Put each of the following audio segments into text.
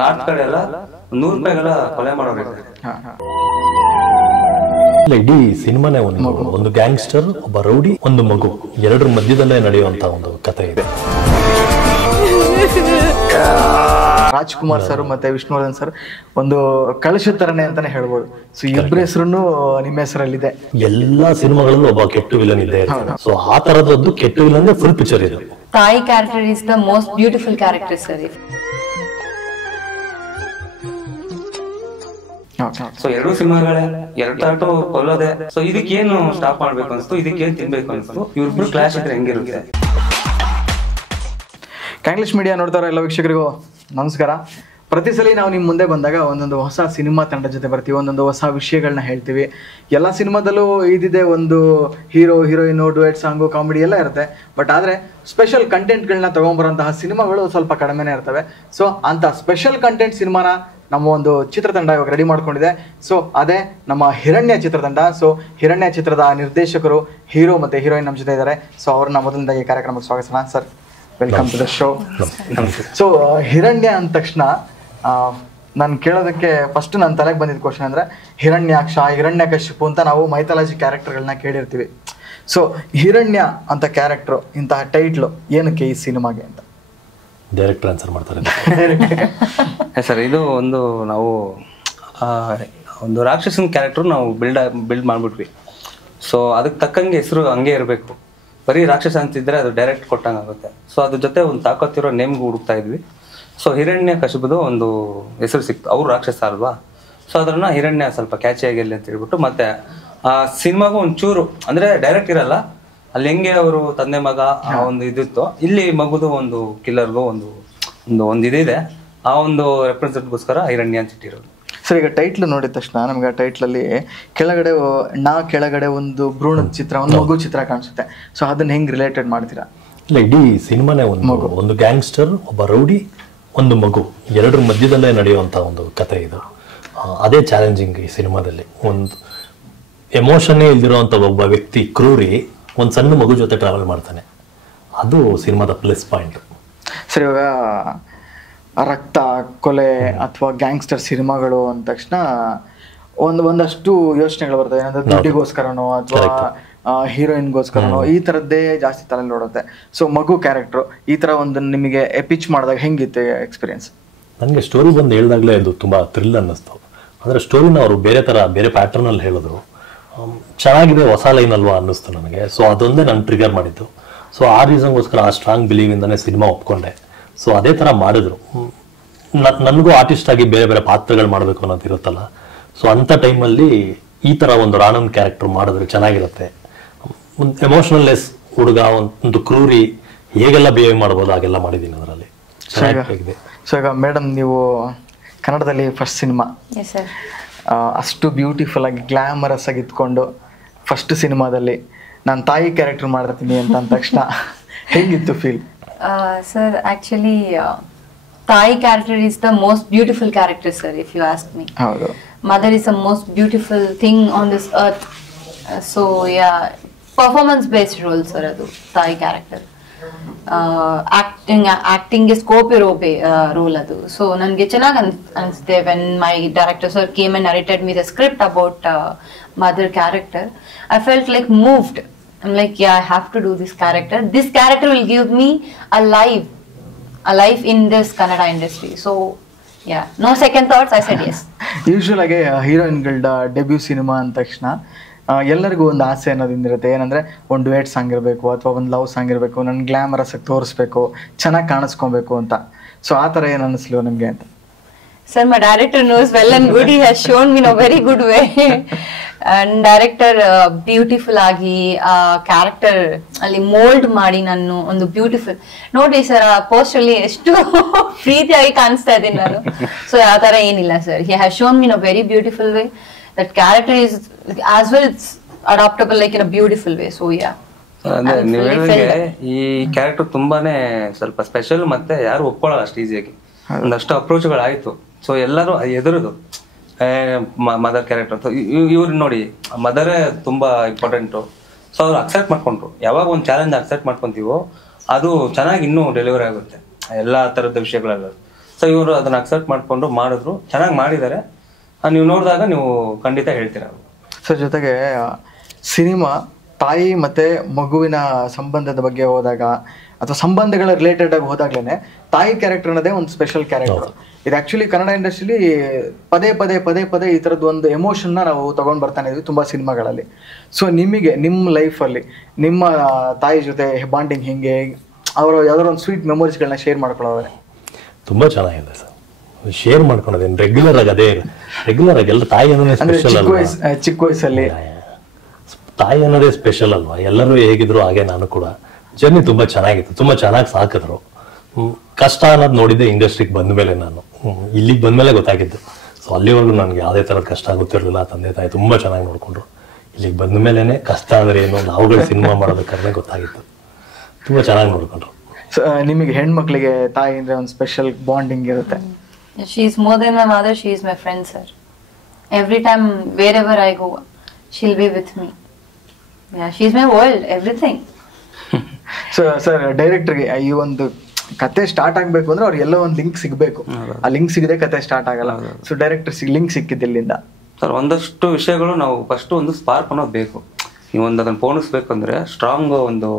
North ಕಡೆ ಎಲ್ಲ 100 ರೂಪಾಯಿಗೆಲ್ಲ ಕೊಲೆ ಮಾಡೋರು. ಇಡೀ ಸಿನಿಮಾನೇ ಒಂದು ಗ್ಯಾಂಗ್ಸ್ಟರ್, ಒಬ್ಬ ರೌಡಿ, ಒಂದು ಮಗು, ಎರಡರ ಮಧ್ಯದಲ್ಲೇ ನಡೆಯುವಂತ ಒಂದು ಕಥೆ ಇದೆ. ರಾಜ್ಕುಮಾರ್ ಸರ್ ಮತ್ತೆ ವಿಷ್ಣುವರ್ಧನ್ ಸರ್ ಒಂದು ಕಳಶುತ್ತರಣೆ ಅಂತಾನೆ ಹೇಳ್ಬೋದು. ಸೊ ಇಬ್ಬರ ಹೆಸರು ನಿಮ್ಮ ಹೆಸರಲ್ಲಿದೆ. ಎಲ್ಲಾ ಸಿನಿಮಾಗಳಲ್ಲೂ ಒಬ್ಬ ಕೆಟ್ಟ ವಿಲನ್ ಇದೆ. ಸೊ ಆ ತರದ್ದು ಕೆಟ್ಟ ವಿಲನ್ ಫುಲ್ ಪಿಕ್ಚರ್ ಇದೆ. ತಾಯಿ character is the most beautiful character sir. So ಎರಡು ಸಿನಿಮಾಗಳೇ ಎರಡು ತಾಟು ಕೊಲ್ಲೋದೆ. ಸೊ ಇದಕ್ಕೇನು ಸ್ಟಾಪ್ ಮಾಡ್ಬೇಕು ಅನ್ಸ್ತು, ಇದಕ್ಕೇನು ತಿನ್ಬೇಕು ಅನ್ಸ್ತು, ಇವ್ರಿಬ್ರು ಕ್ಲಾಶ್ ಇದ್ರೆ ಹೆಂಗಿರುತ್ತೆ? ಕ್ಯಾಂಗ್ಲಿಷ್ ಮೀಡಿಯಾ ನೋಡ್ತಾರ ಎಲ್ಲ ವೀಕ್ಷಕರಿಗೂ ನಮಸ್ಕಾರ. ಪ್ರತಿ ಸಲ ನಾವು ನಿಮ್ಮ ಮುಂದೆ ಬಂದಾಗ ಒಂದೊಂದು ಹೊಸ ಸಿನಿಮಾ ತಂಡದ ಜೊತೆ ಬರ್ತೀವಿ, ಒಂದೊಂದು ಹೊಸ ವಿಷಯಗಳನ್ನ ಹೇಳ್ತೀವಿ. ಎಲ್ಲ ಸಿನಿಮಾದಲ್ಲೂ ಇದಿದೆ, ಒಂದು hero heroine, duet song, comedy ಎಲ್ಲ ಇರುತ್ತೆ. ಬಟ್ ಆದರೆ ಸ್ಪೆಷಲ್ ಕಂಟೆಂಟ್ಗಳನ್ನ ತೊಗೊಂಬರೋಂತಹ ಸಿನಿಮಾಗಳು ಸ್ವಲ್ಪ ಕಡಿಮೆನೇ ಇರ್ತವೆ. ಸೊ ಅಂಥ ಸ್ಪೆಷಲ್ ಕಂಟೆಂಟ್ ಸಿನಿಮಾನ ನಮ್ಮ ಒಂದು ಚಿತ್ರತಂಡ ಇವಾಗ ರೆಡಿ ಮಾಡ್ಕೊಂಡಿದೆ. ಸೊ ಅದೇ ನಮ್ಮ ಹಿರಣ್ಯ ಚಿತ್ರತಂಡ. ಸೊ ಹಿರಣ್ಯ ಚಿತ್ರದ ನಿರ್ದೇಶಕರು, ಹೀರೋ ಮತ್ತು ಹೀರೋಯಿನ್ ನಮ್ಮ ಜೊತೆ ಇದ್ದಾರೆ. ಸೊ ಅವ್ರನ್ನ ಮೊದಲನೇದಾಗಿ ಕಾರ್ಯಕ್ರಮಕ್ಕೆ ಸ್ವಾಗತಿಸೋಣ. Sir, welcome to the show. So Hiranya ಅಂದ ತಕ್ಷಣ ನಾನು ಕೇಳೋದಕ್ಕೆ ಫಸ್ಟ್ ನನ್ನ ತಲೆಗೆ ಬಂದಿದ್ದ ಕ್ವಶನ್ ಅಂದರೆ ಹಿರಣ್ಯಾಕ್ಷ, ಹಿರಣ್ಯಕಶಿಪು ಅಂತ ನಾವು ಮೈಥಾಲಜಿ ಕ್ಯಾರೆಕ್ಟರ್ಗಳನ್ನ ಕೇಳಿರ್ತೀವಿ. ಸೊ ಹಿರಣ್ಯ ಅಂತ ಕ್ಯಾರೆಕ್ಟ್ರು, ಇಂತಹ ಟೈಟ್ಲು ಏನಕ್ಕೆ ಈ ಸಿನಿಮಾಗೆ ಅಂತ ಡೈರೆಕ್ಟರ್ ಆನ್ಸರ್ ಮಾಡ್ತಾರೆ. ಸರ್, ಇದು ಒಂದು ನಾವು ಒಂದು ರಾಕ್ಷಸನ ಕ್ಯಾರೆಕ್ಟರ್ ನಾವು ಬಿಲ್ಡ್ ಮಾಡ್ಬಿಟ್ವಿ. ಸೊ ಅದಕ್ಕೆ ತಕ್ಕಂಗೆ ಹೆಸರು ಹಂಗೆ ಇರಬೇಕು. ಬರೀ ರಾಕ್ಷಸ ಅಂತಿದ್ರೆ ಅದು ಡೈರೆಕ್ಟ್ ಕೊಟ್ಟಂಗೆ ಆಗುತ್ತೆ. ಸೊ ಅದ್ರ ಜೊತೆ ಒಂದು ತಾಕತ್ತಿರೋ ನೇಮ್ಗೆ ಹುಡುಕ್ತಾ ಇದ್ವಿ. ಸೊ ಹಿರಣ್ಯ ಕಶಿಪುದು ಒಂದು ಹೆಸರು ಸಿಕ್ತು. ಅವ್ರು ರಾಕ್ಷಸ ಅಲ್ವಾ, ಸೊ ಅದನ್ನ ಹಿರಣ್ಯ ಸ್ವಲ್ಪ ಕ್ಯಾಚಿ ಆಗಿರಲಿ ಅಂತ ಹೇಳ್ಬಿಟ್ಟು, ಮತ್ತೆ ಆ ಸಿನಿಮಾಗೂ ಒಂಚೂರು ಅಂದ್ರೆ ಡೈರೆಕ್ಟ್ ಇರಲ್ಲ, ಅಲ್ಲಿ ಹೆಂಗೆ ಅವರು ತಂದೆ ಮಗ ಆ ಒಂದು ಇದಿತ್ತು, ಇಲ್ಲಿ ಮಗುದು ಒಂದು ಕಿಲ್ಲರ್ಗೂ ಒಂದು ಇದಿದೆ. ಆ ಒಂದು ರೆಪ್ರೆಸೆಂಟ್ಗೋಸ್ಕರ ಹಿರಣ್ಯ ಅಂತ ಇಟ್ಟಿರೋದು. ಸರ್, ಈಗ ಟೈಟ್ಲ್ ನೋಡಿದ ತಕ್ಷಣ ನಮ್ಗೆ ಆ ಟೈಟ್ಲಲ್ಲಿ ಕೆಳಗಡೆ ಒಂದು ಭ್ರೂಣದ ಚಿತ್ರ, ಒಂದು ಮಗು ಚಿತ್ರ ಕಾಣಿಸುತ್ತೆ. ಸೊ ಅದನ್ನ ಹೆಂಗ್ ರಿಲೇಟೆಡ್ ಮಾಡ್ತೀರಾ? ಇಲ್ಲ, ಇಡೀ ಸಿನಿಮಾನೇ ಒಂದು ಗ್ಯಾಂಗ್ಸ್ಟರ್, ಒಬ್ಬ ರೌಡಿ, ಒಂದು ಮಗು, ಎರಡರ ಮಧ್ಯದಲ್ಲೇ ನಡೆಯುವಂತ ಒಂದು ಕಥೆ ಇದು. ಅದೇ ಚಾಲೆಂಜಿಂಗ್ ಈ ಸಿನಿಮಾದಲ್ಲಿ. ಒಂದು ಎಮೋಷನ್ನೇ ಇಲ್ದಿರೋಂಥ ಒಬ್ಬ ವ್ಯಕ್ತಿ, ಕ್ರೂರಿ, ಒಂದು ಸಣ್ಣ ಮಗು ಜೊತೆ ಟ್ರಾವೆಲ್ ಮಾಡ್ತಾನೆ. ಅದು ಸಿನಿಮಾದ ಪ್ಲಸ್ ಪಾಯಿಂಟ್. ಸರ್, ಇವಾಗ ರಕ್ತ, ಕೊಲೆ ಅಥವಾ ಗ್ಯಾಂಗ್ಸ್ಟರ್ ಸಿನಿಮಾಗಳು ಅಂದ ತಕ್ಷಣ ಒಂದಷ್ಟು ಯೋಚನೆಗಳು ಬರ್ತವೆ. ಏನಂದ್ರೆ ದುಡ್ಡಿಗೋಸ್ಕರನೋ ಅಥವಾ ಹೀರೋಯಿನ್ಗೋಸ್ಕರನೋ ಈ ಥರದ್ದೇ ಜಾಸ್ತಿ ತಲೆಯಲ್ಲಿ ಓಡುತ್ತೆ. ಸೊ ಮಗು ಕ್ಯಾರೆಕ್ಟ್ರು ಈ ಥರ ಒಂದು ನಿಮಗೆ ಪಿಚ್ ಮಾಡಿದಾಗ ಹೆಂಗಿತ್ತು ಎಕ್ಸ್ಪೀರಿಯನ್ಸ್? ನನಗೆ ಸ್ಟೋರಿ ಬಂದು ಹೇಳಿದಾಗಲೇ ಅದು ತುಂಬ ಥ್ರಿಲ್ ಅನ್ನಿಸ್ತು. ಅಂದರೆ ಸ್ಟೋರಿನ ಅವರು ಬೇರೆ ಪ್ಯಾಟರ್ನಲ್ಲಿ ಹೇಳಿದ್ರು. ಚೆನ್ನಾಗಿದೆ, ಹೊಸ ಲೈನ್ ಅಲ್ವಾ ಅನ್ನಿಸ್ತು ನನಗೆ. ಸೊ ಅದೊಂದೇ ನಾನು ಟ್ರಿಗರ್ ಮಾಡಿದ್ದು. ಸೊ ಆ ರೀಸನ್ಗೋಸ್ಕರ ಆ ಸ್ಟ್ರಾಂಗ್ ಬಿಲೀವಿಂದನೇ ಸಿನಿಮಾ ಒಪ್ಕೊಂಡೆ. ಸೊ ಅದೇ ಥರ ಮಾಡಿದ್ರು. ನನಗೂ ಆರ್ಟಿಸ್ಟ್ ಆಗಿ ಬೇರೆ ಪಾತ್ರಗಳು ಮಾಡಬೇಕು ಅನ್ನೋದು ಇರುತ್ತಲ್ಲ. ಸೊ ಅಂಥ ಟೈಮಲ್ಲಿ ಈ ಥರ ಒಂದು ರಾಣನ್ ಕ್ಯಾರೆಕ್ಟರ್ ಮಾಡಿದ್ರೆ ಚೆನ್ನಾಗಿರುತ್ತೆ. ಒಂದು ಎಮೋಷನಲ್ಲೆಸ್ ಹುಡುಗ, ಒಂದು ಕ್ರೂರಿ, ಹೇಗೆಲ್ಲ ಬಿಹೇವ್ ಮಾಡ್ಬೋದು ಹಾಗೆಲ್ಲ ಮಾಡಿದ್ದೀನಿ ಅದರಲ್ಲಿ. ಚೆನ್ನಾಗಿದೆ. ಸೊ ಈಗ ಮೇಡಮ್, ನೀವು ಕನ್ನಡದಲ್ಲಿ ಫಸ್ಟ್ ಸಿನಿಮಾ, ಅಷ್ಟು ಬ್ಯೂಟಿಫುಲ್ ಆಗಿ ಗ್ಲಾಮರಸ್ ಆಗಿ ಇದ್ಕೊಂಡು ಫಸ್ಟ್ ಸಿನಿಮಾದಲ್ಲಿ ನಾನು ತಾಯಿ ಕ್ಯಾರೆಕ್ಟರ್ ಮಾಡಿರ್ತೀನಿ ಅಂತ ಅಂದ ತಕ್ಷಣ ಹೇಗಿತ್ತು ಫೀಲ್? ಸರ್, ಆಕ್ಚುಲಿ ತಾಯಿ character is the most beautiful character sir, if you ask me. ಹೌದು, mother is the most beautiful thing on this earth. So yeah, performance based role sir ಅದು ತಾಯಿ ಕ್ಯಾರೆಕ್ಟರ್. ಆಕ್ಟಿಂಗ್ಗೆ ಸ್ಕೋಪ್ ಇರೋ role ಅದು. So ನನಗೆ ಚೆನ್ನಾಗಿ ಅನಿಸುತ್ತೆ. When my director sir came and narrated me the script about mother character, I felt like moved. I'm like, yeah, I have to do this character. This character will give me a life in this Kannada industry. So yeah, no second thoughts, I said yes. Usual ಆಗಿ ಹೀರೋಯಿನ್ಗಳ debut cinema ಅಂದ ತಕ್ಷಣ ಎಲ್ಲರಿಗೂ ಒಂದು ಆಸೆ ಅನ್ನೋದಿಂದಿರುತ್ತೆ. ಏನಂದರೆ ಒಂದು duet song ಇರಬೇಕು ಅಥವಾ ಒಂದು ಲವ್ ಸಾಂಗ್ ಇರಬೇಕು, ನನ್ನ ಗ್ಲಾಮರಸ್ ಆಗಿ ತೋರಿಸ್ಬೇಕು, ಚೆನ್ನಾಗಿ ಕಾಣಿಸ್ಕೊಬೇಕು ಅಂತ. ಸೊ ಆ ಥರ ಏನು ಅನ್ನಿಸ್ಲಿಲ್ಲ ನಿಮಗೆ ಅಂತ? Sir, my director knows well and good. He has shown me in a very good way. And director beautiful agi character ಅಲ್ಲಿ mold ಮಾಡಿ ನಾನು ಒಂದು ಬ್ಯೂಟಿಫುಲ್ ನೋಡಿ ಸರ್. ಆ ಪೋಸ್ಟ್ ಅಲ್ಲಿ ಎಷ್ಟು ಪ್ರೀತಿಯಾಗಿ ಕಾಣಿಸ್ತಾ ಇದ್ದೀನಿ ನಾನು. ಸೊ ಆ ತರ ಏನಿಲ್ಲ sir. He has shown me in a very beautiful way. That character is as well it's adaptable like in a beautiful way. So yeah. ನೀವು ಹೇಳಿದಂಗೆ ಈ ಕ್ಯಾರೆಕ್ಟರ್ ತುಂಬಾನೇ ಸ್ವಲ್ಪ ಸ್ಪೆಷಲ್, ಮತ್ತೆ ಯಾರು ಒಪ್ಕೊಳ್ಳಲ್ಲ ಅಷ್ಟು ಈಸಿಯಾಗಿ. ಒಂದಷ್ಟು ಅಪ್ರೋಚ್ಗಳಾಯ್ತು. ಸೊ ಎಲ್ಲರೂ ಎದುರುದು ಮದರ್ ಕ್ಯಾರೆಕ್ಟರ್ ಅಂತ. ಇವ್ರು ನೋಡಿ, ಮದರೇ ತುಂಬಾ ಇಂಪಾರ್ಟೆಂಟು. ಸೊ ಅವ್ರು ಅಕ್ಸೆಪ್ಟ್ ಮಾಡ್ಕೊಂಡ್ರು. ಯಾವಾಗ ಒಂದು ಚಾಲೆಂಜ್ ಅಕ್ಸೆಪ್ಟ್ ಮಾಡ್ಕೊಂತೀವೋ ಅದು ಚೆನ್ನಾಗಿ ಇನ್ನೂ ಡೆಲಿವರಿ ಆಗುತ್ತೆ ಎಲ್ಲ ಥರದ ವಿಷಯಗಳೆಲ್ಲ. ಸೊ ಇವರು ಅದನ್ನ ಅಕ್ಸೆಪ್ಟ್ ಮಾಡ್ಕೊಂಡು ಮಾಡಿದ್ರು, ಚೆನ್ನಾಗಿ ಮಾಡಿದ್ದಾರೆ. ನೀವು ನೋಡಿದಾಗ ನೀವು ಖಂಡಿತ ಹೇಳ್ತೀರ. ಸರ್ ಜೊತೆಗೆ ಸಿನಿಮಾ ತಾಯಿ ಮತ್ತೆ ಮಗುವಿನ ಸಂಬಂಧದ ಬಗ್ಗೆ ಹೋದಾಗ ಅಥವಾ ಸಂಬಂಧಗಳ ರಿಲೇಟೆಡ್ ಆಗಿ ಹೋದಾಗ್ಲೇನೆ ತಾಯಿ ಕ್ಯಾರೆಕ್ಟರ್ ಅನ್ನೋದೇ ಒಂದು ಸ್ಪೆಷಲ್ ಕ್ಯಾರೆಕ್ಟರ್. ಇದು ಆಕ್ಚುಲಿ ಕನ್ನಡ ಇಂಡಸ್ಟ್ರಿಲಿ ಪದೇ ಪದೇ ಈ ಥರದ್ದು ಒಂದು ಎಮೋಷನ್ನ ನಾವು ತಗೊಂಡು ಬರ್ತಾನೆ ಇದ್ವಿ ತುಂಬಾ ಸಿನಿಮಾಗಳಲ್ಲಿ. ಸೊ ನಿಮಗೆ ನಿಮ್ಮ ಲೈಫಲ್ಲಿ ನಿಮ್ಮ ತಾಯಿ ಜೊತೆ ಬಾಂಡಿಂಗ್ ಹೆಂಗೆ, ಅವರು ಯಾವ್ದಾದ್ರು ಒಂದು ಸ್ವೀಟ್ ಮೆಮೊರೀಸ್ಗಳನ್ನ ಶೇರ್ ಮಾಡ್ಕೊಳ್ಳೋರೆ? ತುಂಬಾ ಚೆನ್ನಾಗಿದೆ ಸರ್, ಶೇರ್ ಮಾಡ್ಕೊಳೋದೇನು ರೆಗ್ಯುಲರ್ ಆಗಿ ಅದೇ ರೆಗ್ಯುಲರ್ ಆಗಿ ಎಲ್ಲ ತಾಯಿ ಅನ್ನೋದೇ ಸ್ಪೆಷಲ್ ಅಲ್ವಾ. ಚಿಕ್ಕ ವಯಸ್ಸಲ್ಲಿ ತಾಯಿ ಅನ್ನೋದೇ ಸ್ಪೆಷಲ್ ಅಲ್ವಾ. ಎಲ್ಲರೂ ಹೇಗಿದ್ರು ಹಾಗೆ ನಾನು ಕೂಡ. ಜರ್ನಿ ತುಂಬಾ ಚೆನ್ನಾಗಿತ್ತು, ತುಂಬಾ ಚೆನ್ನಾಗಿ ಸಾಕಿದ್ರು. ಕಷ್ಟ ಅನ್ನೋದು ನೋಡಿದ್ದೆ ಇಂಡಸ್ಟ್ರಿಗೆ ಬಂದ ಮೇಲೆ, ನಾನು ಇಲ್ಲಿಗೆ ಬಂದ್ಮೇಲೆ ಗೊತ್ತಾಗಿದ್ದು. ಸೊ ಅಲ್ಲಿವರೆಗೂ ನನಗೆ ಯಾವುದೇ ಥರದ ಕಷ್ಟ ಗೊತ್ತಿರಲಿಲ್ಲ. ತಂದೆ ತಾಯಿ ತುಂಬಾ ಚೆನ್ನಾಗಿ ನೋಡ್ಕೊಂಡ್ರು. ಇಲ್ಲಿಗೆ ಬಂದ ಮೇಲೆನೆ ಕಷ್ಟ ಅಂದ್ರೆ ಏನು, ನಾವುಗಳು ಸಿನಿಮಾ ಮಾಡೋದಕ್ಕಾದ್ರೆ ಗೊತ್ತಾಗಿತ್ತು. ತುಂಬಾ ಚೆನ್ನಾಗಿ ನೋಡ್ಕೊಂಡ್ರು. ನಿಮಗೆ ಹೆಣ್ಮಕ್ಳಿಗೆ ತಾಯಿ ಅಂದ್ರೆ ಒಂದು ಸ್ಪೆಷಲ್ ಬಾಂಡಿಂಗ್ ಇರುತ್ತೆ. She is more than my mother, she is my friend, sir. Every time, wherever I go, she'll be with me. Yeah, she's my world, everything. So sir ಡೈರೆಕ್ಟರ್ಗೆ ಈ ಒಂದು ಕತೆ ಸ್ಟಾರ್ಟ್ ಆಗ್ಬೇಕು ಅಂದ್ರೆ ಅವ್ರಿಗೆ ಎಲ್ಲೋ ಒಂದು ಲಿಂಕ್ ಸಿಗ್ಬೇಕು. ಆ ಲಿಂಕ್ ಸಿಗದೆ ಕತೆ ಸ್ಟಾರ್ಟ್ ಆಗಲ್ಲ. ಸೊ ಡೈರೆಕ್ಟರ್ ಲಿಂಕ್ ಸಿಕ್ಕಿದ್ದಿಲ್ಲಿಂದ ಸರ್ ಒಂದಷ್ಟು ವಿಷಯಗಳು ನಾವು ಫಸ್ಟ್ ಒಂದು ಸ್ಪಾರ್ಕ್ ಅನ್ನೋದು ಬೇಕು. ನೀವು ಒಂದು ಅದನ್ನು ಪೋಣಿಸ್ಬೇಕಂದ್ರೆ ಸ್ಟ್ರಾಂಗ್ ಒಂದು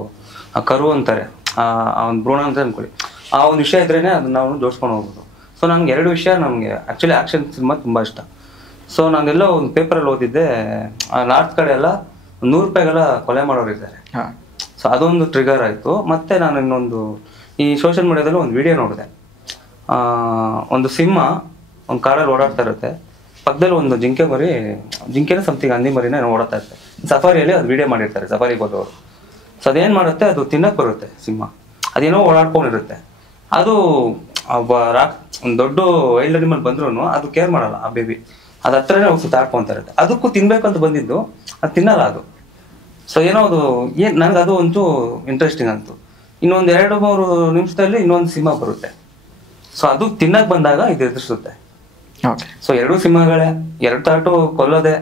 ಕರು ಅಂತಾರೆ, ಆ ಒಂದು ಭ್ರೂಣ ಅಂತ ಅನ್ಕೊಳ್ಳಿ, ಆ ಒಂದು ವಿಷಯ ಇದ್ರೇನೆ ಅದನ್ನ ನಾವು ಜೋಡಿಸ್ಕೊಂಡು ಹೋಗ್ಬೋದು. ಸೊ ನನಗೆ 2 ವಿಷಯ ನಮಗೆ ಆ್ಯಕ್ಚುಲಿ ಆ್ಯಕ್ಷನ್ ಸಿನಿಮಾ ತುಂಬ ಇಷ್ಟ. ಸೊ ನಾನೆಲ್ಲ ಒಂದು ಪೇಪರಲ್ಲಿ ಓದಿದ್ದೆ, ನಾರ್ತ್ ಕಡೆ ಎಲ್ಲ 100 ರೂಪಾಯಿಗೆಲ್ಲ ಕೊಲೆ ಮಾಡೋರಿದ್ದಾರೆ. ಸೊ ಅದೊಂದು ಟ್ರಿಗರ್ ಆಯಿತು. ಮತ್ತು ನಾನು ಇನ್ನೊಂದು ಈ ಸೋಷಿಯಲ್ ಮೀಡಿಯಾದಲ್ಲಿ ಒಂದು ವಿಡಿಯೋ ನೋಡಿದೆ. ಒಂದು ಸಿಂಹ ಒಂದು ಕಾಡಲ್ಲಿ ಓಡಾಡ್ತಾ ಇರುತ್ತೆ, ಪಕ್ಕದಲ್ಲಿ ಒಂದು ಜಿಂಕೆನ ಸಮಥಿಂಗ್ ಹಂದಿ ಮರಿನ ಓಡಾಡ್ತಾ ಇರುತ್ತೆ. ಸಫಾರಿಯಲ್ಲಿ ಅದು ವಿಡಿಯೋ ಮಾಡಿರ್ತಾರೆ ಸಫಾರಿಗೆ ಹೋದವರು. ಸೊ ಅದೇನು ಮಾಡುತ್ತೆ, ಅದು ತಿನ್ನಕ್ಕೆ ಬರುತ್ತೆ ಸಿಂಹ, ಅದೇನೋ ಓಡಾಡ್ಕೊಂಡಿರುತ್ತೆ. ಅದು ಒಂದು ದೊಡ್ಡ ವೈಲ್ಡ್ ಅನಿಮಲ್ ಬಂದ್ರೂ ಅದು ಕೇರ್ ಮಾಡಲ್ಲ. ಆ ಬೇಬಿ ಅದು ಹತ್ರನೇ ಹೋಗಿ ಸುತ್ತಾಡ್ಕೊಂತ ಇರುತ್ತೆ. ಅದಕ್ಕೂ ತಿನ್ಬೇಕಂತ ಬಂದಿದ್ದು, ಅದು ತಿನ್ನಲ್ಲ ಅದು. ಸೊ ಏನೋ ಅದು ನನಗೆ ಅದು ಒಂದು ಇಂಟ್ರೆಸ್ಟಿಂಗ್ ಅಂತು. ಇನ್ನೊಂದು 2-3 ನಿಮಿಷದಲ್ಲಿ ಇನ್ನೊಂದು ಸಿಂಹ ಬರುತ್ತೆ. ಸೊ ಅದು ತಿನ್ನಕ್ ಬಂದಾಗ ಇದು ಎದುರಿಸುತ್ತೆ. ಸೊ 2 ಸಿಂಹಗಳೇ 2 ತಾಟು ಕೊಲ್ಲೋದೆ.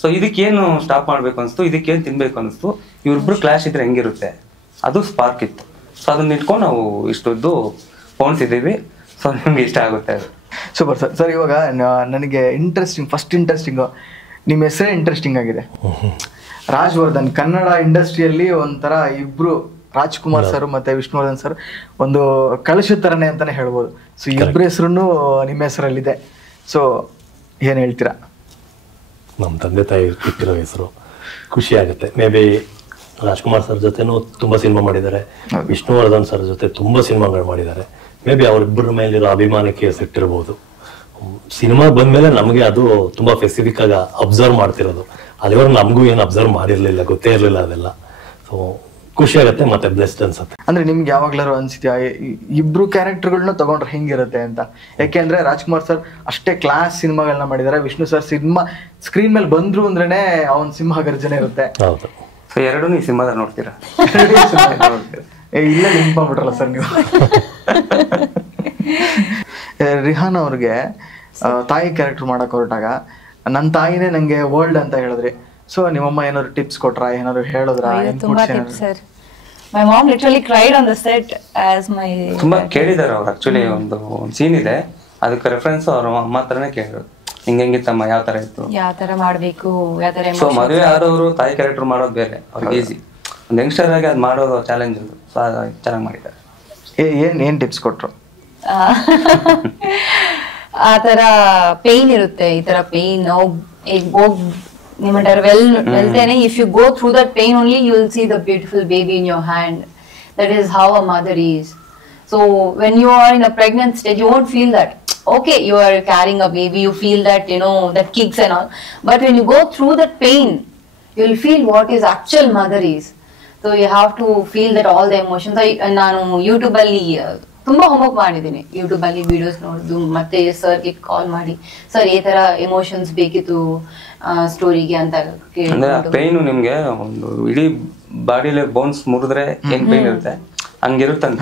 ಸೊ ಇದಕ್ಕೇನು ಸ್ಟಾಪ್ ಮಾಡ್ಬೇಕು ಅನಿಸ್ತು, ಇದಕ್ಕೇನು ತಿನ್ಬೇಕು ಅನಿಸ್ತು, ಇವ್ರಿಬ್ರು ಕ್ಲಾಶ್ ಇದ್ರೆ ಹೆಂಗಿರುತ್ತೆ, ಅದು ಸ್ಪಾರ್ಕ್ ಇತ್ತು. ಸೊ ಅದನ್ನ ಇಟ್ಕೊಂಡು ನಾವು ಇಷ್ಟೊಂದು ಪೋಣಿಸಿದ್ದೀವಿ. ಸೊ ನಿಮ್ಗೆ ಇಷ್ಟ ಆಗುತ್ತೆ ಅದು. Super sir. ಸರ್ ಇವಾಗ ನನಗೆ ಫಸ್ಟ್ ಇಂಟ್ರೆಸ್ಟಿಂಗ್ ನಿಮ್ಮ ಹೆಸರೇ ಇಂಟ್ರೆಸ್ಟಿಂಗ್ ಆಗಿದೆ. ರಾಜವರ್ಧನ್ ಕನ್ನಡ ಇಂಡಸ್ಟ್ರಿಯಲ್ಲಿ ಒಂಥರ ಇಬ್ರು, ರಾಜ್ಕುಮಾರ್ ಸರ್ ಮತ್ತೆ ವಿಷ್ಣುವರ್ಧನ್ ಸರ್ ಒಂದು ಕಳಶ ತರನೇ ಅಂತಾನೆ ಹೇಳ್ಬೋದು. ಸೊ ಇಬ್ಬರ ಹೆಸರು ನಿಮ್ಮ ಹೆಸರಲ್ಲಿದೆ. ಸೊ ಏನ್ ಹೇಳ್ತೀರಾ? ನಮ್ಮ ತಂದೆ ತಾಯಿ ಇಟ್ಟಿರೋ ಹೆಸರು ಖುಷಿ ಆಗುತ್ತೆ. ಮೇ ಬಿ ರಾಜ್ಕುಮಾರ್ ಸರ್ ಜೊತೆನೂ ತುಂಬಾ ಸಿನಿಮಾ ಮಾಡಿದ್ದಾರೆ, ವಿಷ್ಣುವರ್ಧನ್ ಸರ್ ಜೊತೆ ತುಂಬಾ ಸಿನಿಮಾಗಳು ಮಾಡಿದ್ದಾರೆ. ಮೇ ಬಿ ಅವರಿಬ್ಬರ ಮೇಲಿರೋ ಅಭಿಮಾನಕ್ಕೆ ಸಿಟ್ಟಿರ್ಬೋದು. ಸಿನಿಮಾ ಬಂದ್ಮೇಲೆ ನಮಗೆ ಅದು ತುಂಬಾ ಸ್ಪೆಸಿಫಿಕ್ ಆಗಿ ಅಬ್ಸರ್ವ್ ಮಾಡ್ತಿರೋದು. ಅಲ್ಲಿವರೆಗೂ ನಮಗೂ ಏನು ಅಬ್ಸರ್ವ್ ಮಾಡಿರ್ಲಿಲ್ಲ, ಗೊತ್ತೇ ಇರಲಿಲ್ಲ ಅದೆಲ್ಲ. ಸೊ ಖುಷಿ ಆಗುತ್ತೆ ಮತ್ತೆ ಬ್ಲೆಸ್ಡ್ ಅನ್ಸುತ್ತೆ. ಅಂದ್ರೆ ನಿಮ್ಗೆ ಯಾವಾಗ್ಲಾರು ಅನ್ಸಿದ್ಯಾ ಇಬ್ರು ಕ್ಯಾರೆಕ್ಟರ್ಗಳನ್ನ ತಗೊಂಡ್ರೆ ಹೆಂಗಿರುತ್ತೆ ಅಂತ? ಯಾಕೆಂದ್ರೆ ರಾಜ್ಕುಮಾರ್ ಸರ್ ಅಷ್ಟೇ ಕ್ಲಾಸ್ ಸಿನಿಮಾಗಳನ್ನ ಮಾಡಿದಾರೆ, ವಿಷ್ಣು ಸರ್ ಸಿನಿಮಾ ಸ್ಕ್ರೀನ್ ಮೇಲೆ ಬಂದ್ರು ಅಂದ್ರೇನೆ ಅವನ್ ಸಿಂಹ ಗರ್ಜನೆ ಇರುತ್ತೆ. ಹೌದು. ಸೊ 2 ಈ ಸಿನಿಮಾದಲ್ಲಿ ನೋಡ್ತೀರಾ? ಇಲ್ಲ ಲಿಂಕ್ ಮಾಡ್ಬಿಟ್ರಲ್ಲ ಸರ್ ನೀವು. ರಿಹಾನ್ ಅವ್ರಿಗೆ ತಾಯಿ ಕ್ಯಾರೆಕ್ಟರ್ ಮಾಡಕ್ ಹೊರಟಾಗ ನನ್ನ ತಾಯಿನೇ ನಂಗೆ ವರ್ಲ್ಡ್ ಅಂತ ಹೇಳಿದ್ರಿ. ಸೊ ನಿಮ್ಮಮ್ಮ ಏನಾದ್ರು ಟಿಪ್ಸ್ ಕೊಟ್ರಾ, ಏನಾದ್ರು ಹೇಳಿದ್ರಾ? ತುಂಬಾ tips sir. My mom literally cried on the set as my. ತುಂಬಾ ಕೇಳಿದಾರೆ ಅವ್ರು. ಆಕ್ಚುಲಿ ಒಂದು ಸೀನ್ ಇದೆ, ಅದಕ್ಕೆ ರೆಫರೆನ್ಸ್ ಅವ್ರ ಅಮ್ಮ ಹತ್ರನೇ ಕೇಳಿದ್ರು, ಹಿಂಗಿತ್ತಮ್ಮ, ಯಾವ ತರ ಇತ್ತು, ಯಾವ ತರ ಮಾಡ್ಬೇಕು, ಯಾವ ತರ. ಸೊ ಮದುವೆ ಆದವರು ತಾಯಿ ಕ್ಯಾರೆಕ್ಟರ್ ಮಾಡೋದು ಬೇರೆ, ಅವ್ರಿಗೆ ಈಸಿ. ಒಂದು ಯಂಗ್ಸ್ಟರ್ ಆಗಿ ಅದು ಮಾಡೋದು ಚಾಲೆಂಜ್. ಸೊ ಚೆನ್ನಾಗಿ ಮಾಡಿದ್ದಾರೆ. ಏನ್ ಟಿಪ್ಸ್ ಕೊಟ್ರು? ಆ ತರ ಪೇನ್ ಇರುತ್ತೆ, ಈ ತರ ಪೇನ್ వెళ్తేనే if you go through that pain only you will see the beautiful baby in your hand. That is how a mother is. So when you are in a pregnant stage you won't feel that. Okay, you are carrying a baby, you feel that, you know, that kicks and all, but when you go through that pain you will feel what is actual mother is. So you have to feel that all the emotions. ನಾನು YouTube ಅಲ್ಲಿ ತುಂಬಾ homework ಮಾಡಿದ್ದೀನಿ. YouTube ಅಲ್ಲಿ videos ನೋಡಿದ್ದು, ಮತ್ತೆ ಸರ್ಗೆ ಕಾಲ್ ಮಾಡಿ sir ಈ ತರ ಎಮೋಷನ್ಸ್ ಬೇಕಿತ್ತು ಸ್ಟೋರಿಗೆ ಅಂತ ಪೇನ್ ನಿಮ್ಗೆ ಒಂದು ಇಡೀ ಬಾಡಿಲಿ ಬೋನ್ಸ್ ಮುರಿದ್ರೆ ಏನ್ ಪೇನ್ ಇರುತ್ತೆ ಹಂಗಿರುತ್ತಂತ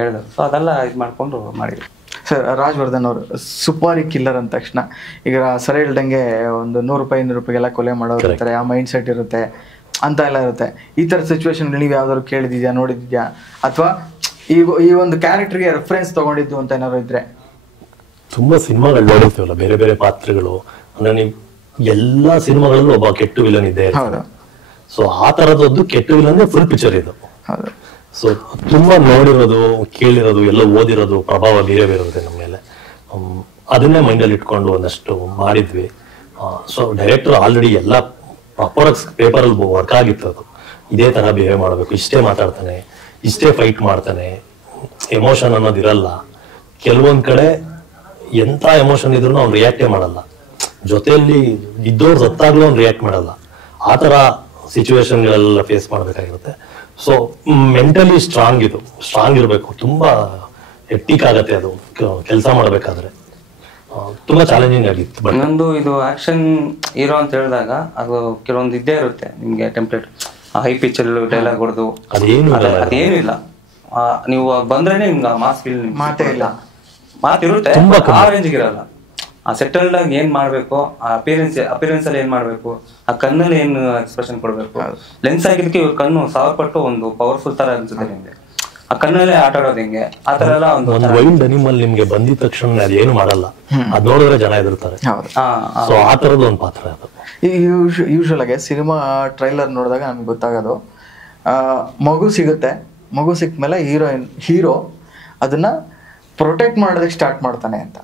ಹೇಳಿದ್ರು. ಸೊ ಅದೆಲ್ಲ ಇದು ಮಾಡ್ಕೊಂಡು ಮಾಡಿದ್ರು. ಸರ್ ರಾಜವರ್ಧನ್ ಅವರು ಸುಪಾರಿ ಕಿಲ್ಲರ್ ಅಂದ ತಕ್ಷಣ ಈಗ ಸರ್ ಹೇಳ್ದಂಗೆ ಒಂದು 100 ರೂಪಾಯಿ 200 ರೂಪಾಯಿಗೆಲ್ಲ ಕೊಲೆ ಮಾಡೋರು ಇರ್ತಾರೆ, ಆ ಮೈಂಡ್ ಸೆಟ್ ಇರುತ್ತೆ ಅಂತ ಎಲ್ಲ ಇರುತ್ತೆ. ಈ ತರ ಸಿಚುವೇಶನ್ ನೀವು ಯಾವ್ದಾದ್ರು ಕೇಳಿದ್ಯಾ, ನೋಡಿದ್ಯಾ, ಅಥವಾ ಈ ಒಂದು ಕ್ಯಾರೆಕ್ಟರ್ಗೆ ರೆಫರೆನ್ಸ್ ತಗೊಂಡಿದ್ದು ಅಂತ ಏನಾದ್ರು ಇದ್ರೆ? ತುಂಬಾ ಸಿನಿಮಾಗಳು ನೋಡಿರ್ತೀವಲ್ಲ, ಬೇರೆ ಬೇರೆ ಪಾತ್ರಗಳು. ಅಂದ್ರೆ ನೀವು ಎಲ್ಲಾ ಸಿನಿಮಾಗಳಲ್ಲೂ ಒಬ್ಬ ಕೆಟ್ಟ ವಿಲನ್ ಇದೆ. ಸೊ ಆ ತರದೊಂದು ಕೆಟ್ಟ ವಿಲನ್ ಫುಲ್ ಪಿಕ್ಚರ್ ಇದು. ಸೊ ತುಂಬಾ ನೋಡಿರೋದು, ಕೇಳಿರೋದು, ಎಲ್ಲ ಓದಿರೋದು, ಪ್ರಭಾವ ಬೇರೆ ಬೇರೆ ಇರುತ್ತೆ ನಮ್ಮ ಮೇಲೆ. ಅದನ್ನೇ ಮೈಂಡಲ್ಲಿ ಇಟ್ಕೊಂಡು ಒಂದಷ್ಟು ಮಾಡಿದ್ವಿ. ಸೊ ಡೈರೆಕ್ಟರ್ ಆಲ್ರೆಡಿ ಎಲ್ಲ ಪ್ರಾಪರ್ ಪೇಪರ್ ಅಲ್ಲಿ ವರ್ಕ್ ಆಗಿತ್ತು. ಅದು ಇದೇ ತರ ಬಿಹೇವ್ ಮಾಡಬೇಕು, ಇಷ್ಟೇ ಮಾತಾಡ್ತಾನೆ, ಇಷ್ಟೇ ಫೈಟ್ ಮಾಡ್ತಾನೆ, ಎಮೋಷನ್ ಅನ್ನೋದು ಇರಲ್ಲ. ಕೆಲವೊಂದ್ ಕಡೆ ಎಂತ ಎಮೋಷನ್ ಇದ್ರು ಅವ್ನು ರಿಯಾಕ್ಟೇ ಮಾಡಲ್ಲ. ಜೊತೆಯಲ್ಲಿ ಇದ್ದವ್ರು ಸತ್ತಾಗ್ಲೂ ಅವ್ನು ರಿಯಾಕ್ಟ್ ಮಾಡಲ್ಲ. ಆ ತರ ಸಿಚುವೇಶನ್ಗಳೆಲ್ಲ ಫೇಸ್ ಮಾಡ್ಬೇಕಾಗಿರುತ್ತೆ. ಸೊ ಮೆಂಟಲಿ ಸ್ಟ್ರಾಂಗ್ ಇರಬೇಕು. ತುಂಬಾ ಹೆಕ್ಟಿಕ್ ಆಗತ್ತೆ ಅದು ಕೆಲಸ ಮಾಡ್ಬೇಕಾದ್ರೆ. ತುಂಬಾ ಚಾಲೆಂಜಿಂಗ್ ಆಗಿತ್ತು. ಇನ್ನೊಂದು ಇದು ಆಕ್ಷನ್ ಹೀರೋ ಅಂತ ಹೇಳಿದಾಗ ಅದು ಕೆಲವೊಂದು ಇದ್ದೇ ಇರುತ್ತೆ ನಿಮ್ಗೆ ಟೆಂಪ್ಲೇಟ್. ಹೈ ಪಿಚ್ ಅಲ್ಲಿ ಡೈಲಾಗ್ ಹೊಡೆದು ಅದೇನು ಇಲ್ಲ. ನೀವು ಬಂದ್ರೇನೆ ನಿಮ್ಗೆ ಮಾಸ್ ಫೀಲ್ ಮಾತಿರುತ್ತೆ, ಆ ರೇಂಜ್ಗೆ ಇರಲ್ಲ. ಆ ಸೆಟಲ್ಡ್ ಆಗಿ ಏನ್ ಮಾಡ್ಬೇಕು, ಆ ಅಪಿಯರೆನ್ಸ್ ಅಲ್ಲಿ ಏನ್ ಮಾಡ್ಬೇಕು, ಆ ಕಣ್ಣಲ್ಲಿ ಏನ್ ಎಕ್ಸ್ಪ್ರೆಷನ್ ಕೊಡ್ಬೇಕು. ಲೆನ್ಸ್ ಆಗಿದ್ದಕ್ಕೆ ಇವ್ರ ಕಣ್ಣು 1000 ಪಟ್ಟು ಒಂದು ಪವರ್ಫುಲ್ ತರ ಅನ್ಸುತ್ತೆ ನಿಮ್ಗೆ. ಆ ಕಣ್ಣಲ್ಲೇ ಆಟ ಆಡೋದು ಹೆಂಗೆ, ಆ ತರ ಎಲ್ಲ ಒಂದು ವೈಲ್ಡ್ ಅನಿಮಲ್ ನಿಮ್ಗೆ ಬಂದಿದ ತಕ್ಷಣ ಅದೇನು ಮಾಡಲ್ಲ, ಅದ್ ನೋಡಿದ್ರೆ ಜನ ಎದುರ್ತಾರೆ. ಸೊ ಆ ತರದ ಒಂದು ಪಾತ್ರ ಅದು. ಯೂಶುವಲ್ ಆಗಿ ಸಿನಿಮಾ ಟ್ರೈಲರ್ ನೋಡಿದಾಗ ನಮ್ಗೆ ಗೊತ್ತಾಗೋದು, ಮಗು ಸಿಗುತ್ತೆ, ಮಗು ಸಿಕ್ಕ ಮೇಲೆ ಹೀರೋ ಅದನ್ನ ಪ್ರೊಟೆಕ್ಟ್ ಮಾಡೋದಕ್ಕೆ ಸ್ಟಾರ್ಟ್ ಮಾಡ್ತಾನೆ ಅಂತ.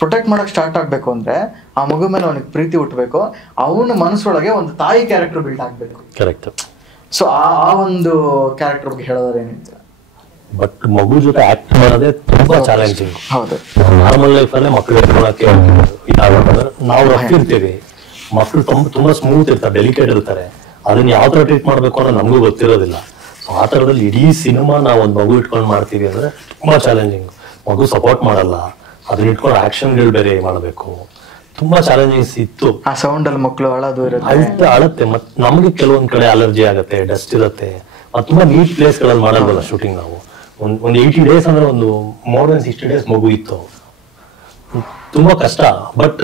ಪ್ರೊಟೆಕ್ಟ್ ಮಾಡೋಕೆ ಸ್ಟಾರ್ಟ್ ಆಗಬೇಕು ಅಂದರೆ ಆ ಮಗು ಮೇಲೆ ಅವನಿಗೆ ಪ್ರೀತಿ ಹುಟ್ಟಬೇಕು, ಅವನ ಮನಸ್ಸೊಳಗೆ ಒಂದು ತಾಯಿ ಕ್ಯಾರೆಕ್ಟರ್ ಬಿಲ್ಡ್ ಆಗಬೇಕು. ಕರೆಕ್ಟ್. ಸೊ ಆ ಒಂದು ಕ್ಯಾರೆಕ್ಟರ್ ಬಗ್ಗೆ ಹೇಳೋದ್ರೆ ಏನಿತ್ತು? ಬಟ್ ಮಗು ಜೊತೆ ಆಕ್ಟ್ ಮಾಡೋದೇ ತುಂಬಾ ಚಾಲೆಂಜಿಂಗ್. ಹೌದು. ನಾರ್ಮಲ್ ಲೈಫ್ ಅಲ್ಲೇ ಮಕ್ಕಳು ಎತ್ಕೊಳಕ್ಕೆ ನಾವು ರಫ್ ಇರ್ತೀವಿ, ಮಕ್ಕಳು ತುಂಬಾ ಸ್ಮೂತ್ ಇರ್ತಾರೆ, ಡೆಲಿಕೇಟ್ ಇರ್ತಾರೆ. ಅದನ್ನ ಯಾವ ತರ ಟ್ರೀಟ್ ಮಾಡ್ಬೇಕು ಅನ್ನೋ ನಮಗೂ ಗೊತ್ತಿರೋದಿಲ್ಲ. ಸೊ ಆ ತರದಲ್ಲಿ ಇಡೀ ಸಿನಿಮಾ ನಾವು ಒಂದು ಮಗು ಇಟ್ಕೊಂಡು ಮಾಡ್ತೀವಿ ಅಂದ್ರೆ ತುಂಬಾ ಚಾಲೆಂಜಿಂಗ್. ಮಗು ಸಪೋರ್ಟ್ ಮಾಡಲ್ಲ, ಅದನ್ನ ಇಟ್ಕೊಂಡು ಆಕ್ಷನ್ಗಳು ಬೇರೆ ಮಾಡಬೇಕು. ತುಂಬಾ ಚಾಲೆಂಜಿಂಗ್ಸ್ ಇತ್ತು. ಆ ಸೌಂಡ್ ಅಲ್ಲಿ ಮಕ್ಕಳು ಅಳತ್ತೆ. ಮತ್ತೆ ನಮ್ಗೆ ಕೆಲವೊಂದ್ ಕಡೆ ಅಲರ್ಜಿ ಆಗತ್ತೆ, ಡಸ್ಟ್ ಇರುತ್ತೆ. ತುಂಬಾ ನೀಟ್ ಪ್ಲೇಸ್ ಗಳಲ್ಲಿ ಮಾಡಲ್ವಲ್ಲ ಶೂಟಿಂಗ್. ನಾವು ಒಂದು 80 days ಅಂದ್ರೆ ಒಂದು more than 60 days ಮಗು ಇತ್ತು. ತುಂಬಾ ಕಷ್ಟ. ಬಟ್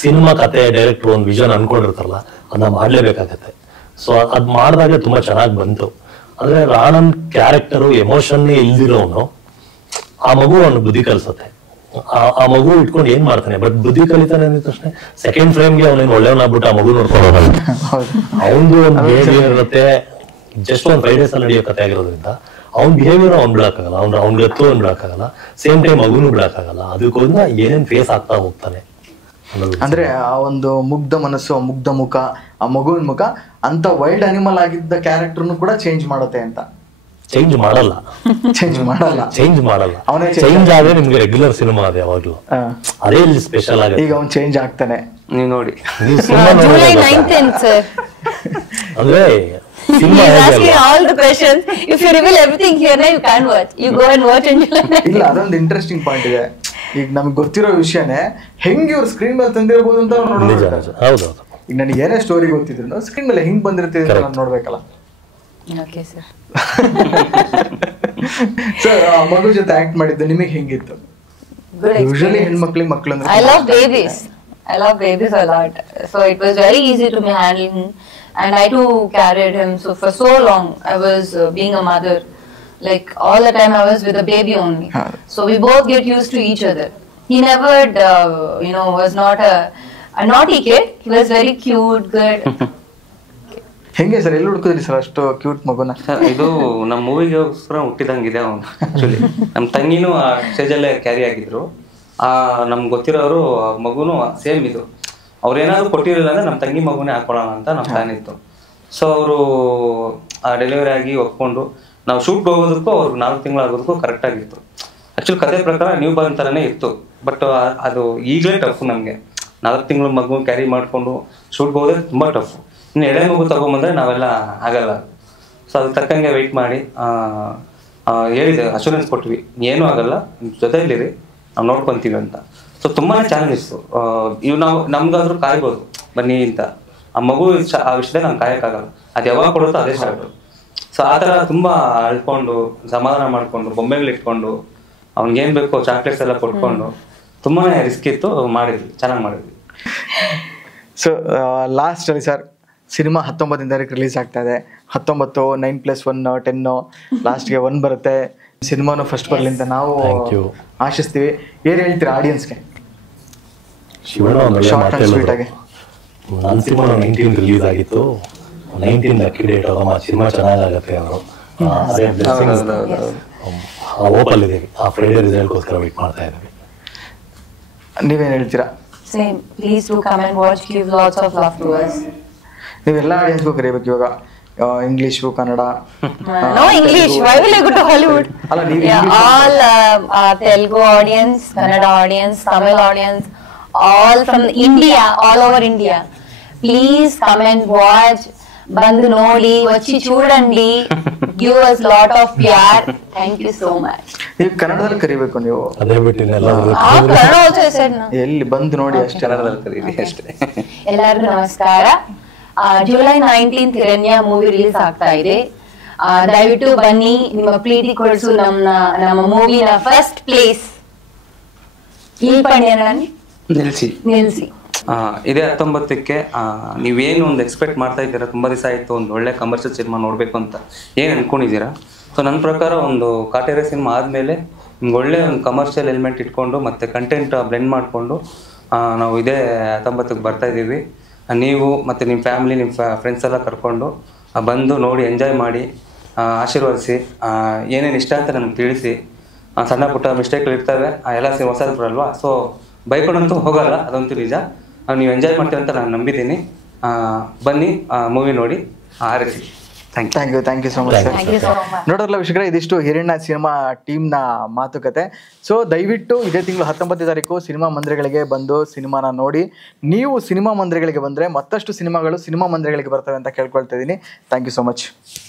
ಸಿನಿಮಾ ಕತೆ ಡೈರೆಕ್ಟರ್ ಒಂದು ವಿಷನ್ ಅನ್ಕೊಂಡಿರ್ತಾರಲ್ಲ, ಅದನ್ನ ಮಾಡ್ಲೇಬೇಕಾಗತ್ತೆ. ಸೊ ಅದ್ ಮಾಡಿದಾಗ ತುಂಬಾ ಚೆನ್ನಾಗಿ ಬಂತು. ಅಂದ್ರೆ ರಾಣನ್ ಕ್ಯಾರೆಕ್ಟರು ಎಮೋಷನ್ನೇ ಇಲ್ದಿರೋನು ಆ ಮಗು ಅವನು ಬುದ್ಧಿ ಕಲಿಸುತ್ತೆ. ಆ ಮಗು ಇಟ್ಕೊಂಡು ಏನ್ ಮಾಡ್ತಾನೆ, ಬಟ್ ಬುದ್ಧಿ ಕಲಿತಾನೆ ಅಂದ ತಕ್ಷಣ ಸೆಕೆಂಡ್ ಫ್ರೇಮ್ಗೆ ಅವನೇನು ಒಳ್ಳೆಯವನಾಗ್ಬಿಟ್ಟು ಆ ಮಗು ನೋಡ್ಕೊಳ್ಳೋದಲ್ಲ. ಅವನದು ಒಂದು ಬಿಹೇವಿಯರ್ ಇರುತ್ತೆ. ಜಸ್ಟ್ ಒಂದು 5 days ಅಲ್ಲಿ ನಡೆಯೋ ಕತೆ ಆಗಿರೋದ್ರಿಂದ ಅವ್ನ ಬಿಹೇವಿಯರ್ ಅವ್ನು ಬಿಡಕ್ಕಾಗಲ್ಲ, ಅವ್ನ ಗತ್ತು ಅವ್ನು ಬಿಡಕ್ಕಾಗಲ್ಲ. Same time ಮಗುನು ಬಿಡಕ್ಕಾಗಲ್ಲ. ಅದಕ್ಕೋಸ್ಕರ ಏನೇನ್ ಫೇಸ್ ಆಗ್ತಾ ಹೋಗ್ತಾನೆ. ಅಂದ್ರೆ ಆ ಒಂದು ಮುಗ್ಧ ಮನಸ್ಸು, ಆ ಮುಗ್ಧ ಮುಖ, ಆ ಮಗುವಿನ ಮುಖ ಅಂತ ವೈಲ್ಡ್ ಅನಿಮಲ್ ಆಗಿದ್ದ ಕ್ಯಾರೆಕ್ಟರ್ನು ಕೂಡ ಚೇಂಜ್ ಮಾಡುತ್ತೆ ಅಂತ. ಚೇಂಜ್ ಮಾಡಲ್ಲ. ಅವನೇ ಚೇಂಜ್ ಆದ್ರೆ ನಿಮ್ಗೆ ರೆಗ್ಯುಲರ್ ಸಿನಿಮಾ ಅದೇ ಯಾವಾಗ್ಲೂ ಅದೇ ಇಲ್ಲಿ ಸ್ಪೆಷಲ್ ಆಗುತ್ತೆ. ಈಗ ಅವ್ನು ಚೇಂಜ್ ಆಗ್ತಾನೆ. ನೀವು ನೋಡಿ July 9th, sir. ಅಂದ್ರೆ He is asking all the questions. If you reveal everything here, now you can't watch. You go and watch in July 9th. ಇಲ್ಲ, ಅದೊಂದು ಇಂಟ್ರೆಸ್ಟಿಂಗ್ ಪಾಯಿಂಟ್ ಇದೆ. ಈಗ ನಮ್ಗೆ ಗೊತ್ತಿರೋ ವಿಷಯನೇ ಹೆಂಗ್ ಇವ್ರು ಸ್ಕ್ರೀನ್ ಮೇಲೆ ತಂದಿರಬಹುದು ಅಂತ ನೋಡ್ಬೇಕು. ಹೌದೌದು. ಈಗ ನನಗೆ ಏನೇ ಸ್ಟೋರಿ ಗೊತ್ತಿದ್ರು ಸ್ಕ್ರೀನ್ ಮೇಲೆ ಹೆಂಗ್ ಬಂದಿರುತ್ತೆ ಅಂತ ನಾನು ನೋಡ್ಬೇಕಲ್ಲ. Okay, sir. ಸರ್, ಮಗು ಜೊತೆ ಆಕ್ಟ್ ಮಾಡಿದ್ದು ನಿಮಗೆ ಹೆಂಗಿತ್ತು? ಯೂಶುವಲಿ ಹೆಣ್ಮಕ್ಳಿಗೆ ಮಕ್ಕಳು ಅಂದ್ರೆ I love babies a lot. So it was very easy to me handling, and I too carried him. So for so long I was being a mother. Like all the time I was with the baby only. So we both get used to each other. He never was not a naughty kid. He was very cute, good. ಹೆಂಗೆ sir, ಎಲ್ಲಿ ಹುಡುಕಿದ್ರಿ sir ಅಷ್ಟು cute ಮಗುನ? ಇದು ನಮ್ಮ ಮೂವಿಗೋಸ್ಕರ ಹುಟ್ಟಿದಂಗಿದೆ ಅವನು. Actually ನಮ್ಮ ತಂಗಿನೂ ಆ ಸ್ಟೇಜಲ್ಲೇ carry ಆಗಿದ್ರು. ನಮ್ಗೆ ಗೊತ್ತಿರೋರು ಮಗುನು ಸೇಮ್ ಇದು. ಅವ್ರೇನಾದ್ರು ಕೊಟ್ಟಿರಲಿಲ್ಲ ಅಂದ್ರೆ ನಮ್ಮ ತಂಗಿ ಮಗುನೇ ಹಾಕೊಳ್ಳೋಣ ಅಂತ ನಮ್ಮ ಪ್ಲಾನ್ ಇತ್ತು. ಸೊ ಅವರು ಡೆಲಿವರಿ ಆಗಿ ಒಪ್ಕೊಂಡು ನಾವು ಶೂಟ್ಗೆ ಹೋಗೋದಕ್ಕೂ ಅವ್ರಿಗೆ 4 ತಿಂಗಳು ಆಗೋದಕ್ಕೂ ಕರೆಕ್ಟಾಗಿತ್ತು. ಆ್ಯಕ್ಚುಲಿ ಕತೆ ಪ್ರಕಾರ ನ್ಯೂ ಬಾರ್ನ್ ಥರನೇ ಇತ್ತು. ಬಟ್ ಅದು ಈಗಲೇ ಟಫ್ ನಮಗೆ. 4 ತಿಂಗಳು ಮಗು ಕ್ಯಾರಿ ಮಾಡಿಕೊಂಡು ಶೂಟ್ಗೆ ಹೋದ್ರೆ ತುಂಬ ಟಫ್. ಇನ್ನು ಎಳೆ ಮಗು ತಗೊಂಬಂದ್ರೆ ನಾವೆಲ್ಲ ಆಗಲ್ಲ. ಸೊ ಅದಕ್ಕೆ ತಕ್ಕಂಗೆ ವೆಯ್ಟ್ ಮಾಡಿ ಹೇಳಿದೆ, ಅಶ್ಯೂರೆನ್ಸ್ ಕೊಟ್ವಿ, ಏನೂ ಆಗಲ್ಲ, ಜೊತೆಯಲ್ಲಿರಿ, ನಾವು ನೋಡ್ಕೊತೀವಿ ಅಂತ. ಸೊ ತುಂಬಾ ಚಾಲೆಂಜ್ ಇತ್ತು. ಇವು ನಾವು ನಮ್ಗಾದ್ರೂ ಕಾಯ್ಬೋದು ಬನ್ನಿ ಅಂತ. ಆ ಮಗು ಆ ವಿಷಯದಲ್ಲಿ ನಮ್ಗೆ ಕಾಯಕ್ಕಾಗಲ್ಲ. ಅದು ಯಾವಾಗ ಕೊಡುತ್ತೋ ಅದೇ ಸ್ಟಾರ್ಟ್. ಸೊ ಆ ಥರ ತುಂಬ ಅಳ್ಕೊಂಡು ಸಮಾಧಾನ ಮಾಡಿಕೊಂಡು ಬೊಂಬೆಗಳು ಇಟ್ಕೊಂಡು ಅವ್ನಿಗೇನು ಬೇಕೋ ಚಾಕ್ಲೇಟ್ಸ್ ಎಲ್ಲ ಕೊಟ್ಕೊಂಡು ತುಂಬಾ ರಿಸ್ಕ್ ಇತ್ತು. ಮಾಡಿದ್ವಿ, ಚೆನ್ನಾಗಿ ಮಾಡಿದ್ವಿ. ಸೊ ಲಾಸ್ಟ್ ಅಲ್ಲಿ ಸರ್, ಸಿನಿಮಾ 19 ತಾರೀಕು ರಿಲೀಸ್ ಆಗ್ತಾ ಇದೆ. 19 9+1 10 ಲಾಸ್ಟ್ಗೆ 1 ಬರುತ್ತೆ. ಸಿನಿಮಾನು ಫಸ್ಟ್ ಬರಲಿ ಅಂತ ನಾವು ಆಶಿಸ್ತೀವಿ. ಏನು ಹೇಳ್ತೀರಾ ಆಡಿಯನ್ಸ್ಗೆ? ಶಿವಣ್ಣ ಒಂದು ಒಳ್ಳೆ ಮಾತು ಹೇಳಿದ್ರು. ನನ್ನ ಸಿನಿಮಾ 19 ರಿಲೀಸ್ ಆಗಿತ್ತು, 19 ಲಕ್ಕಿ ಡೇಟ್ ಅಮ್ಮ, ಸಿನಿಮಾ ಚೆನ್ನಾಗಾಗತ್ತೆ ಅವರು. ಅದೇ ಬ್ಲೆಸ್ಸಿಂಗ್ಸ್ ಓಪಲ್ ಇದೀವಿ, ಆ ಫ್ರೈಡೆ ರಿಸಲ್ಟ್ಗೋಸ್ಕರ ವೇಟ್ ಮಾಡ್ತಾ ಇದ್ದೀವಿ. ನೀವೇನು ಹೇಳ್ತೀರಾ? Same. Please do come and watch. Give lots of love to us. ನೀವೆಲ್ಲ ಆಡಿಯನ್ಸ್ಗೂ ಕರಿಬೇಕು ಇವಾಗ, English, Kannada. No English. Why will I go to Hollywood? All Telugu audience, Kannada audience, Tamil audience, all from India, all over India. Please come and watch. ಬಂದು ನೋಡಿ, వచ్చి చూడండి. Give us lot of PR. Thank you so much. ನೀವು ಕನ್ನಡದಲ್ಲಿ ಕರಿಬೇಕು ನೀವು. ಅದೇ ಬಿಟ್ಟಿನೆಲ್ಲ Kannada also said na. ಎಲ್ಲಿ ಬಂದು ನೋಡಿ ಅಷ್ಟೇ. ಕನ್ನಡದಲ್ಲಿ ಕರೀರಿ ಅಷ್ಟೇ. ಎಲ್ಲರಿಗೂ ನಮಸ್ಕಾರ. ಜುಲೈ 19 ಹಿರಣ್ಯ ಮೂವಿ ರಿಲೀಸ್ ಆಗ್ತಾ ಇದೆ. ದಯವಿಟ್ಟು ಬನ್ನಿ, ನಿಮ್ಮ ಪ್ರೀತಿ ಕೊಡಿಸು ನಮ್ಮ ಮೂವಿನ ಫಸ್ಟ್ ಪ್ಲೇಸ್ ನಿಲ್ಸಿ. ಇದೇ 19ಕ್ಕೆ ನೀವೇನು ಒಂದು ಎಕ್ಸ್ಪೆಕ್ಟ್ ಮಾಡ್ತಾ ಇದ್ದೀರಾ? ತುಂಬ ದಿವಸ ಆಯಿತು ಒಂದು ಒಳ್ಳೆ ಕಮರ್ಷಿಯಲ್ ಸಿನಿಮಾ ನೋಡಬೇಕು ಅಂತ ಏನು ಅನ್ಕೊಂಡಿದ್ದೀರಾ? ಸೊ ನನ್ನ ಪ್ರಕಾರ ಒಂದು ಕಾಟೇರಿ ಸಿನಿಮಾ ಆದಮೇಲೆ ನಿಮ್ಗೆ ಒಳ್ಳೆ ಒಂದು ಕಮರ್ಷಿಯಲ್ ಎಲಿಮೆಂಟ್ ಇಟ್ಕೊಂಡು ಮತ್ತು ಕಂಟೆಂಟ್ ಬ್ಲೆಂಡ್ ಮಾಡಿಕೊಂಡು ನಾವು ಇದೇ 19ಕ್ಕೆ ಬರ್ತಾಯಿದ್ದೀವಿ. ನೀವು ಮತ್ತು ನಿಮ್ಮ ಫ್ಯಾಮಿಲಿ, ನಿಮ್ಮ ಫ್ರೆಂಡ್ಸ್ ಎಲ್ಲ ಕರ್ಕೊಂಡು ಬಂದು ನೋಡಿ ಎಂಜಾಯ್ ಮಾಡಿ ಆಶೀರ್ವದಿಸಿ. ಏನೇನು ಇಷ್ಟ ಅಂತ ನಮ್ಗೆ ತಿಳಿಸಿ. ಸಣ್ಣ ಪುಟ್ಟ ಮಿಸ್ಟೇಕ್ಗಳು ಇರ್ತವೆ, ಎಲ್ಲ ಹೊಸದು ಬರಲ್ವಾ, ಸೊ ಬೈಕೊಂಡಂತೂ ಹೋಗಲ್ಲ, ಅದಂತೂ ನಿಜ. ನೀವು ಎಂಜಾಯ್ ಮಾಡ್ತೀವಿ ಅಂತ ನಾನು ನಂಬಿದ್ದೀನಿ. ಬನ್ನಿ, ಮೂವಿ ನೋಡಿ ಆರಿಸಿ. Thank you so much sir. ನೋಡೋಲ್ಲ ವೀಕ್ಷಕರೇ, ಇದಿಷ್ಟು ಹಿರಣ್ಯ ಸಿನಿಮಾ ಟೀಮ್ನ ಮಾತುಕತೆ. ಸೊ ದಯವಿಟ್ಟು ಇದೇ ತಿಂಗಳು 19 ತಾರೀಕು ಸಿನಿಮಾ ಮಂದಿರಗಳಿಗೆ ಬಂದು ಸಿನಿಮಾನ ನೋಡಿ. ನೀವು ಸಿನಿಮಾ ಮಂದಿರಗಳಿಗೆ ಬಂದರೆ ಮತ್ತಷ್ಟು ಸಿನಿಮಾಗಳು ಸಿನಿಮಾ ಮಂದಿರಗಳಿಗೆ ಬರ್ತವೆ ಅಂತ ಕೇಳ್ಕೊಳ್ತಾ ಇದ್ದೀನಿ. Thank you so much.